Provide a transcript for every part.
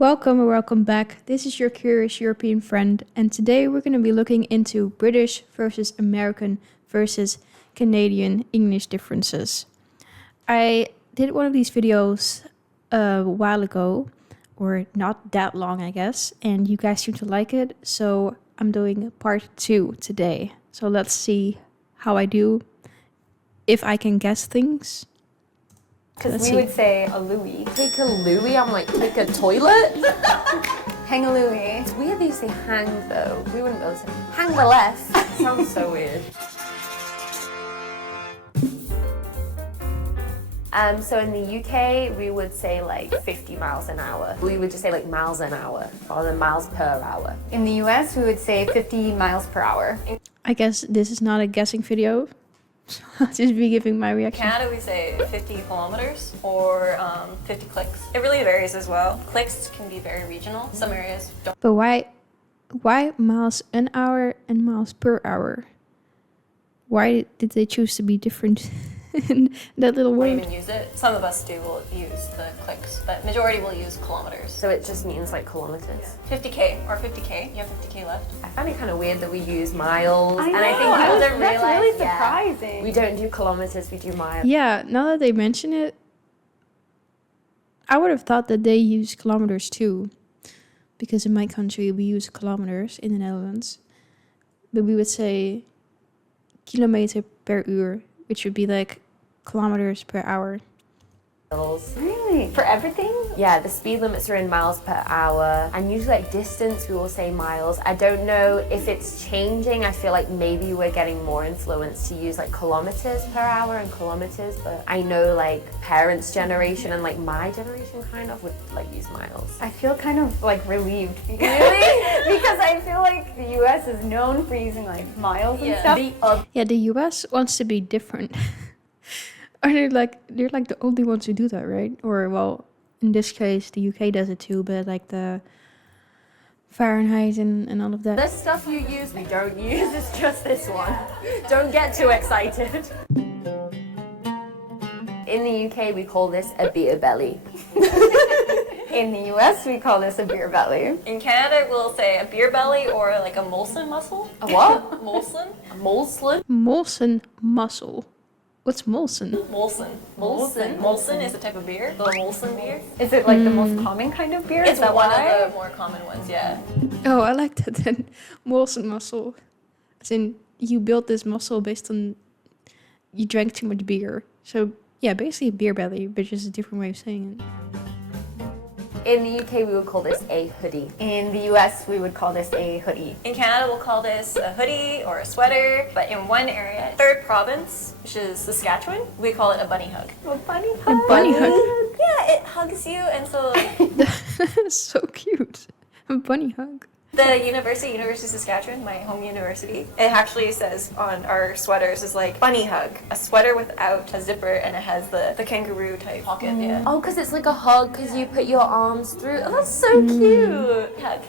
Welcome or welcome back. This is your curious European friend, and today we're going to be looking into British versus American versus Canadian English differences. I did one of these videos a while ago, or not that long, I guess, and you guys seem to like it, so I'm doing part 2 today. So let's see how I do, if I can guess things. Because we would say a Louis. Take a Louis? I'm like, take a toilet? Hang a Louis. It's weird they say hang though. We wouldn't be able to say hang the left. Sounds so weird. So in the UK, we would say like 50 miles an hour. We would just say like miles an hour rather than miles per hour. In the US, we would say 50 miles per hour. I guess this is not a guessing video. I'll just be giving my reaction. In Canada, we say 50 kilometers or 50 clicks. It really varies as well. Clicks can be very regional. Some areas don't. But why miles an hour and miles per hour? Why did they choose to be different in that little We word? even use it. Some of us will use the clicks, but majority will use kilometers. So it just means like kilometers. 50K or 50K. You have 50K left. I find it kind of weird that we use miles. I know, and I think people don't that's realize. really surprising. We don't do kilometers, we do miles. Yeah, now that they mention it, I would have thought that they use kilometers too. Because in my country, we use kilometers in the Netherlands. But we would say kilometer per uur, which would be like kilometers per hour. Really? For everything? Yeah, the speed limits are in miles per hour, and usually like distance we will say miles. I don't know if it's changing. I feel like maybe we're getting more influence to use like kilometers per hour and kilometers, but I know like parents' generation and like my generation kind of would like use miles. I feel kind of like relieved because, because I feel like the US is known for using like miles and stuff. Yeah, the US wants to be different. Are they're like the only ones who do that, right? Or well, in this case, the UK does it too, but like the Fahrenheit and all of that. This stuff you use, we don't use. It's just this one. Don't get too excited. In the UK, we call this a beer belly. In the US, we call this a beer belly. In Canada, we'll say a beer belly or like a Molson muscle. A what? Molson? A Molson? Molson muscle. What's Molson? Molson. Molson is a type of beer. The Molson beer. Is it like the most common kind of beer? It's Is that one why? of the more common ones, yeah. Oh, I like that then. Molson muscle. As in, you built this muscle based on you drank too much beer. So, yeah, basically a beer belly, but just a different way of saying it. In the UK, we would call this a hoodie. In the US, we would call this a hoodie. In Canada, we'll call this a hoodie or a sweater, but in one area, third province, which is Saskatchewan, we call it a bunny hug. A bunny A bunny hug. Yeah, it hugs you, and so That's so cute. A bunny hug. the University of Saskatchewan, my home university, it actually says on our sweaters is like bunny hug, a sweater without a zipper, and it has the kangaroo type pocket. Yeah. Oh, because it's like a hug because you put your arms through. Oh, that's so cute. Hug.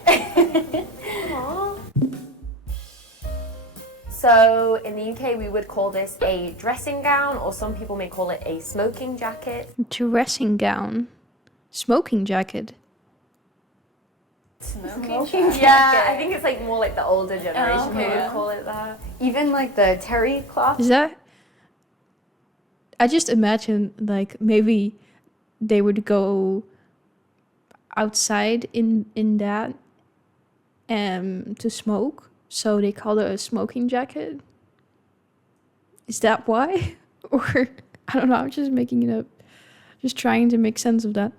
Aww. So in the UK, we would call this a dressing gown, or some people may call it a smoking jacket. Dressing gown. Smoking jacket. Smoking Yeah, I think it's like more like the older generation who okay. would call it that. Even like the terry cloth. Is that? I just imagine like maybe they would go outside in that to smoke, so they call it a smoking jacket. Is that why? Or I don't know, I'm just making it up. Just trying to make sense of that.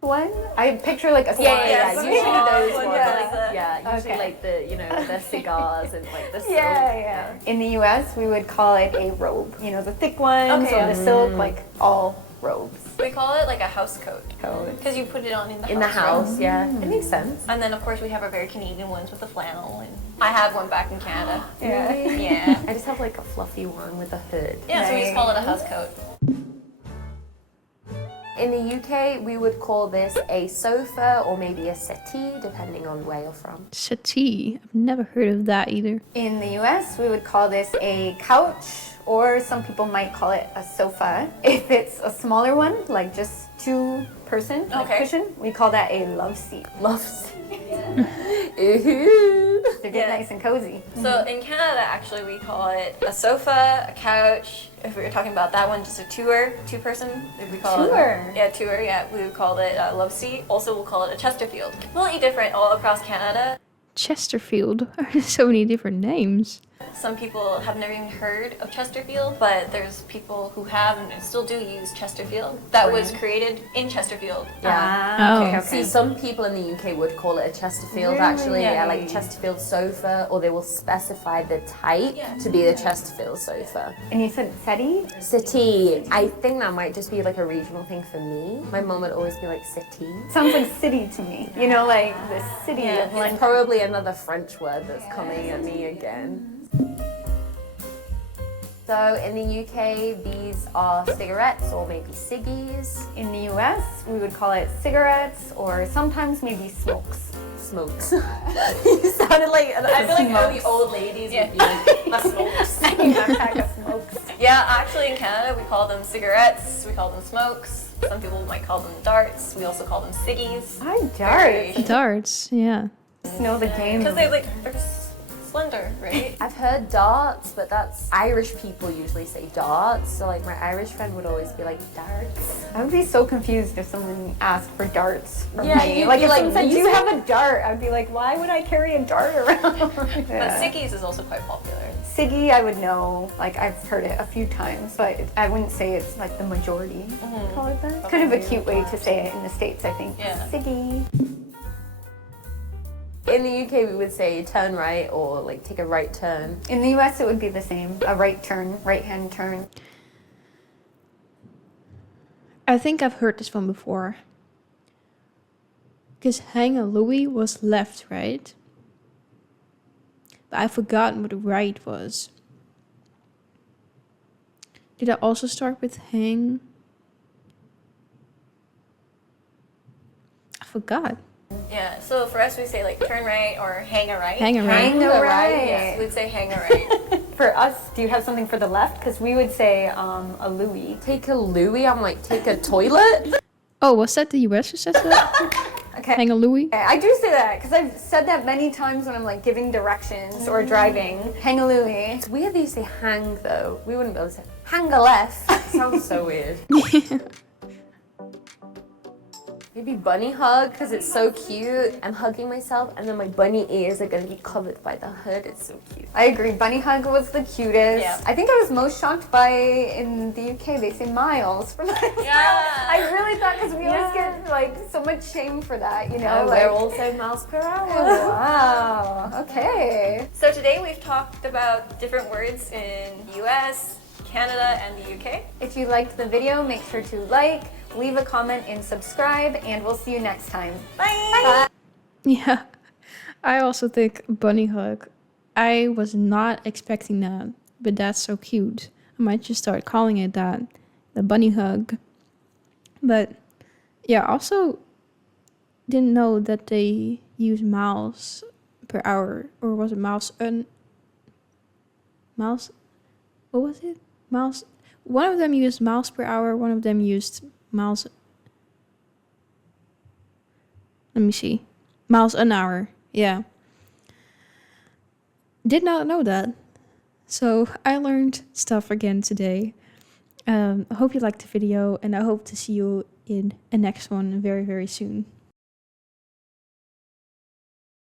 One? I picture like a Yeah, slide. usually those Yeah. ones. Yeah. Yeah, usually Okay. like the cigars and like the silk. Yeah. In the US, we would call it a robe. You know, the thick ones Okay, or yeah. the silk, like all robes. We call it like a house coat Coat. because you put it on in the house. In the right? house, yeah. It makes sense. And then of course we have our very Canadian ones with the flannel, and I have one back in Canada. Yeah. Yeah. I just have like a fluffy one with a hood. Yeah, so we just call it a house coat. In the UK, we would call this a sofa or maybe a settee, depending on where you're from. Settee. I've never heard of that either. In the US, we would call this a couch, or some people might call it a sofa. If it's a smaller one, like just two-person Okay. cushion. We call that a love seat. Loves. Ooh. They get Yeah. nice and cozy. So in Canada, actually, we call it a sofa, a couch. If we were talking about that one, just a two-person. If we call Tour. it, yeah, tour. Yeah, we would call it a love seat. Also, we'll call it a Chesterfield. Completely different all across Canada. Chesterfield. There's so many different names. Some people have never even heard of Chesterfield, but there's people who have and still do use Chesterfield. That was created in Chesterfield. Yeah. Oh. okay. See, some people in the UK would call it a Chesterfield, Really? actually. Yeah, Yeah. like Chesterfield sofa, or they will specify the type to be the Chesterfield sofa. And you said settee? City. I think that might just be like a regional thing for me. My mom would always be like city. Sounds like city to me. You know, like the city Yeah. of It's London. probably another French word that's coming at me again. So in the UK, these are cigarettes or maybe ciggies. In the US, we would call it cigarettes or sometimes maybe smokes. Smokes. You sounded like, I feel like Smokes. the old ladies Yeah. would be like, a smokes. A pack of smokes. Yeah, actually in Canada, we call them cigarettes. We call them smokes. Some people might call them darts. We also call them ciggies. Hi, darts. Darts, yeah. Just know the game. Because they're slender, right? I've heard darts, but that's Irish people usually say darts. So like my Irish friend would always be like darts. I would be so confused if someone asked for darts from Yeah, me. you'd Like be if like, someone said, "Do you "These have a dart?" I'd be like, "Why would I carry a dart around?" But Yeah. ciggies is also quite popular. Siggy, I would know. Like I've heard it a few times, but I wouldn't say it's like the majority. Call it that. It's kind of a cute way to say it in the States, I think. Yeah. Siggy. In the UK, we would say turn right or like take a right turn. In the US, it would be the same. A right turn, right hand turn. I think I've heard this one before. Because hang a Louis was left, right? But I've forgotten what the right was. Did I also start with hang? I forgot. Yeah, so for us, we say like turn right or hang a right. Hang a right. Hang a right. Yes, we'd say hang a right. For us, do you have something for the left? Because we would say a Louis. Take a Louis, I'm like, take a toilet? Oh, was that the US who said that? Okay. Hang a Louis? I do say that because I've said that many times when I'm like giving directions or driving. Hang a Louis. It's weird that you say hang though. We wouldn't be able to say hang a left. It sounds so weird. Maybe bunny hug because it's so cute. I'm hugging myself and then my bunny ears are gonna be covered by the hood. It's so cute. I agree. Bunny hug was the cutest. Yeah. I think I was most shocked by in the UK they say miles for miles. Yeah. I really thought because we always get like so much shame for that, you know. We're also miles per hour. Wow. Okay. So today we've talked about different words in the US, Canada, and the UK. If you liked the video, make sure to like, leave a comment, and subscribe. And we'll see you next time. Bye! Yeah. I also think bunny hug. I was not expecting that, but that's so cute. I might just start calling it that. The bunny hug. But yeah, also didn't know that they use miles per hour. Or was it miles miles? What was it? Miles. One of them used miles per hour. One of them used miles. Let me see. Miles an hour. Yeah. Did not know that. So I learned stuff again today. I hope you liked the video and I hope to see you in a next one very, very soon.